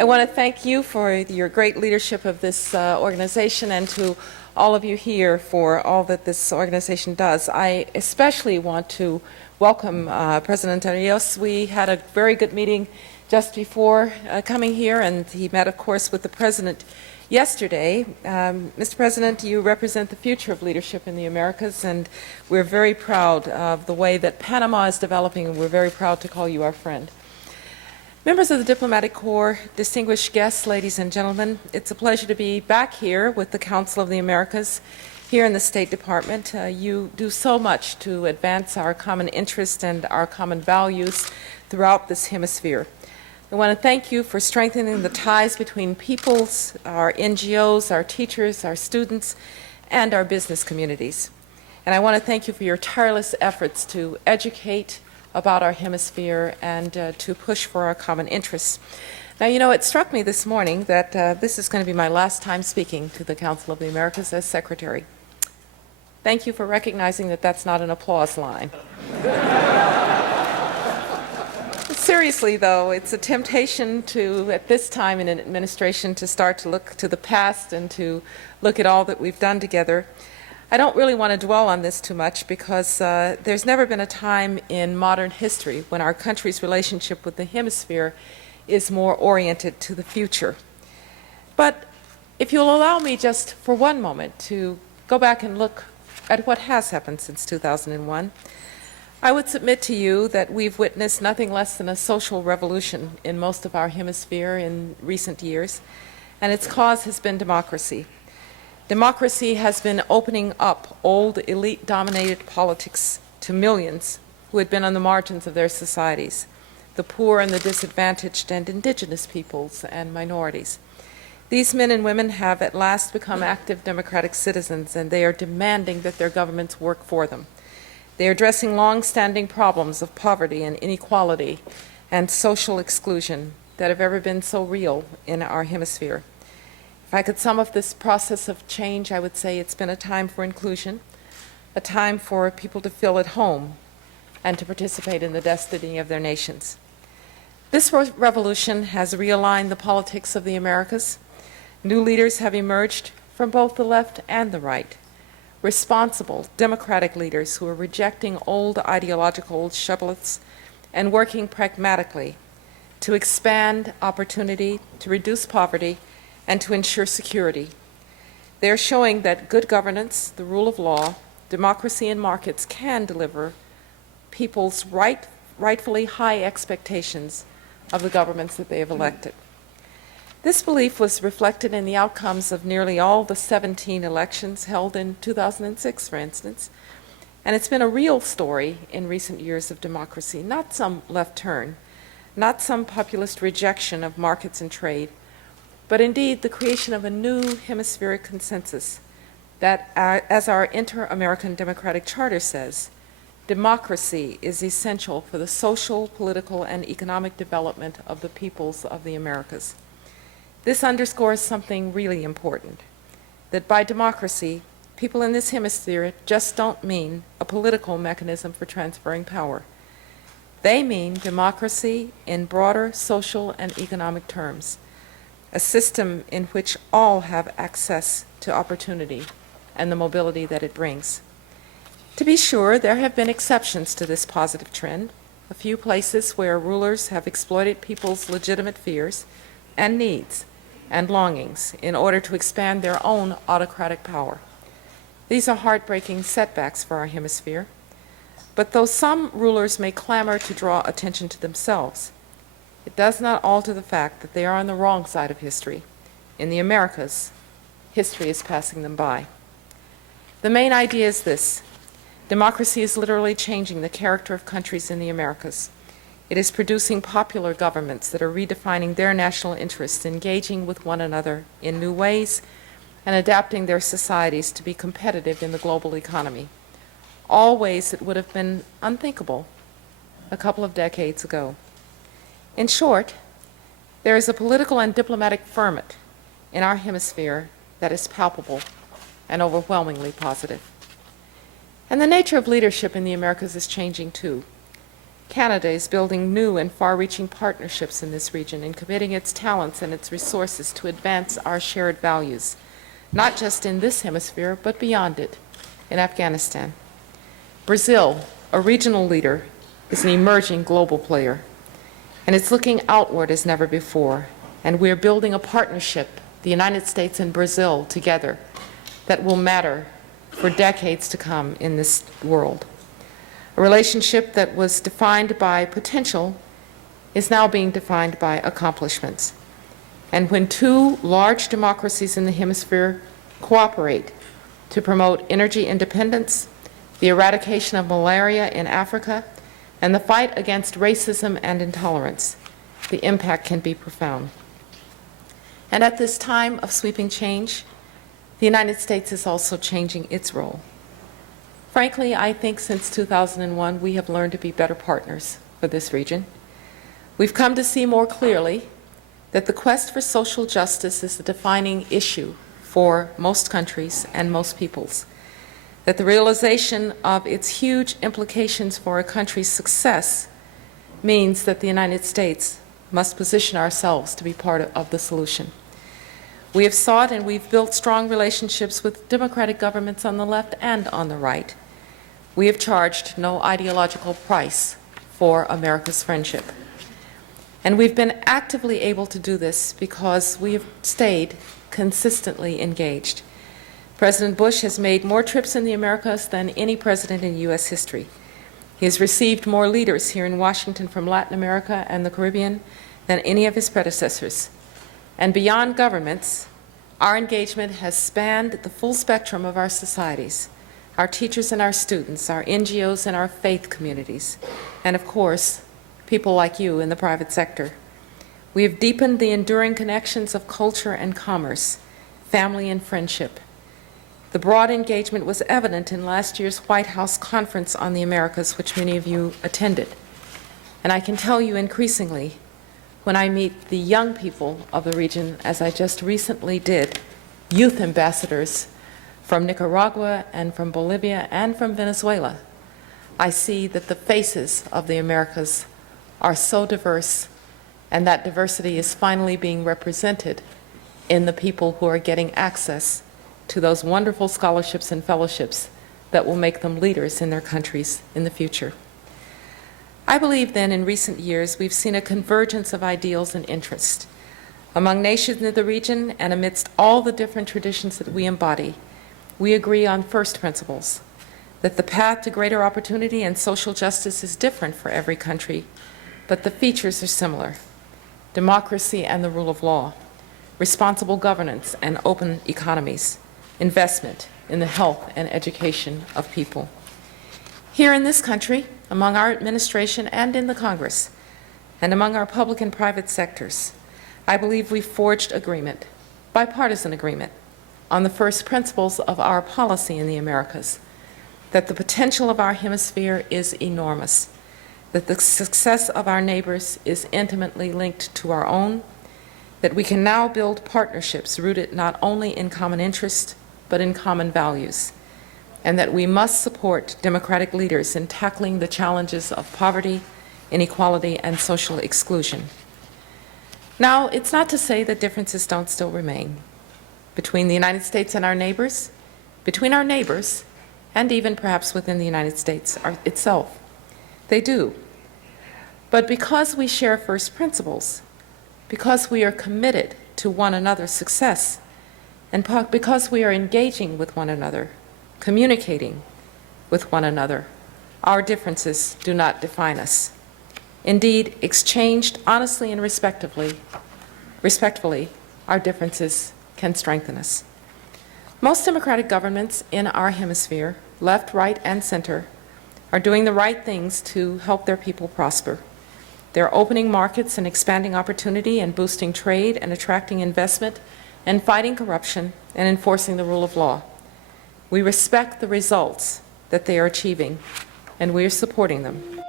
I want to thank you for your great leadership of this organization, and to all of you here for all that this organization does. I especially want to welcome President Rios. We had a very good meeting just before coming here, and he met, of course, with the President yesterday. Mr. President, you represent the future of leadership in the Americas, and we're very proud of the way that Panama is developing, and we're very proud to call you our friend. Members of the Diplomatic Corps, distinguished guests, ladies and gentlemen, it's a pleasure to be back here with the Council of the Americas here in the State Department. You do so much to advance our common interests and our common values throughout this hemisphere. I want to thank you for strengthening the ties between peoples, our NGOs, our teachers, our students, and our business communities. And I want to thank you for your tireless efforts to educate about our hemisphere and to push for our common interests. Now, you know, it struck me this morning that this is going to be my last time speaking to the Council of the Americas as Secretary. Thank you for recognizing that that's not an applause line. Seriously, though, it's a temptation to, at this time in an administration, to start to look to the past and to look at all that we've done together. I don't really want to dwell on this too much because there's never been a time in modern history when our country's relationship with the hemisphere is more oriented to the future. But if you'll allow me just for one moment to go back and look at what has happened since 2001, I would submit to you that we've witnessed nothing less than a social revolution in most of our hemisphere in recent years, and its cause has been democracy. Democracy has been opening up old elite-dominated politics to millions who had been on the margins of their societies, the poor and the disadvantaged and indigenous peoples and minorities. These men and women have at last become active democratic citizens, and they are demanding that their governments work for them. They are addressing long-standing problems of poverty and inequality and social exclusion that have ever been so real in our hemisphere. If I could sum up this process of change, I would say it's been a time for inclusion, a time for people to feel at home and to participate in the destiny of their nations. This revolution has realigned the politics of the Americas. New leaders have emerged from both the left and the right, responsible, democratic leaders who are rejecting old ideological shibboleths and working pragmatically to expand opportunity, to reduce poverty, and to ensure security. They are showing that good governance, the rule of law, democracy, and markets can deliver people's rightfully high expectations of the governments that they have elected. This belief was reflected in the outcomes of nearly all the 17 elections held in 2006, for instance, and it's been a real story in recent years of democracy, not some left turn, not some populist rejection of markets and trade, but indeed the creation of a new hemispheric consensus that, as our Inter-American Democratic Charter says, democracy is essential for the social, political, and economic development of the peoples of the Americas. This underscores something really important, that by democracy, people in this hemisphere just don't mean a political mechanism for transferring power. They mean democracy in broader social and economic terms, a system in which all have access to opportunity and the mobility that it brings. To be sure, there have been exceptions to this positive trend, a few places where rulers have exploited people's legitimate fears and needs and longings in order to expand their own autocratic power. These are heartbreaking setbacks for our hemisphere, but though some rulers may clamor to draw attention to themselves, it does not alter the fact that they are on the wrong side of history. In the Americas, history is passing them by. The main idea is this: democracy is literally changing the character of countries in the Americas. It is producing popular governments that are redefining their national interests, engaging with one another in new ways, and adapting their societies to be competitive in the global economy, all ways that would have been unthinkable a couple of decades ago. In short, there is a political and diplomatic ferment in our hemisphere that is palpable and overwhelmingly positive. And the nature of leadership in the Americas is changing too. Canada is building new and far-reaching partnerships in this region and committing its talents and its resources to advance our shared values, not just in this hemisphere, but beyond it, in Afghanistan. Brazil, a regional leader, is an emerging global player, and it's looking outward as never before. And we're building a partnership, the United States and Brazil together, that will matter for decades to come in this world. A relationship that was defined by potential is now being defined by accomplishments. And when two large democracies in the hemisphere cooperate to promote energy independence, the eradication of malaria in Africa, and the fight against racism and intolerance, the impact can be profound. And at this time of sweeping change, the United States is also changing its role. Frankly, I think since 2001, we have learned to be better partners for this region. We've come to see more clearly that the quest for social justice is the defining issue for most countries and most peoples, that the realization of its huge implications for a country's success means that the United States must position ourselves to be part of the solution. We have sought and we've built strong relationships with democratic governments on the left and on the right. We have charged no ideological price for America's friendship. And we've been actively able to do this because we have stayed consistently engaged. President Bush has made more trips in the Americas than any president in U.S. history. He has received more leaders here in Washington from Latin America and the Caribbean than any of his predecessors. And beyond governments, our engagement has spanned the full spectrum of our societies, our teachers and our students, our NGOs and our faith communities, and of course, people like you in the private sector. We have deepened the enduring connections of culture and commerce, family and friendship. The broad engagement was evident in last year's White House Conference on the Americas, which many of you attended. And I can tell you increasingly, when I meet the young people of the region, as I just recently did, youth ambassadors from Nicaragua and from Bolivia and from Venezuela, I see that the faces of the Americas are so diverse, and that diversity is finally being represented in the people who are getting access to those wonderful scholarships and fellowships that will make them leaders in their countries in the future. I believe then in recent years we've seen a convergence of ideals and interests among nations in the region, and amidst all the different traditions that we embody, we agree on first principles, that the path to greater opportunity and social justice is different for every country, but the features are similar: democracy and the rule of law, responsible governance and open economies, investment in the health and education of people. Here in this country, among our administration and in the Congress, and among our public and private sectors, I believe we've forged agreement, bipartisan agreement, on the first principles of our policy in the Americas, that the potential of our hemisphere is enormous, that the success of our neighbors is intimately linked to our own, that we can now build partnerships rooted not only in common interest, but in common values, and that we must support democratic leaders in tackling the challenges of poverty, inequality, and social exclusion. Now, it's not to say that differences don't still remain between the United States and our neighbors, between our neighbors, and even perhaps within the United States itself. They do. But because we share first principles, because we are committed to one another's success, and because we are engaging with one another, communicating with one another, our differences do not define us. Indeed, exchanged honestly and respectfully, our differences can strengthen us. Most democratic governments in our hemisphere, left, right, and center, are doing the right things to help their people prosper. They're opening markets and expanding opportunity and boosting trade and attracting investment and fighting corruption and enforcing the rule of law. We respect the results that they are achieving, and we are supporting them.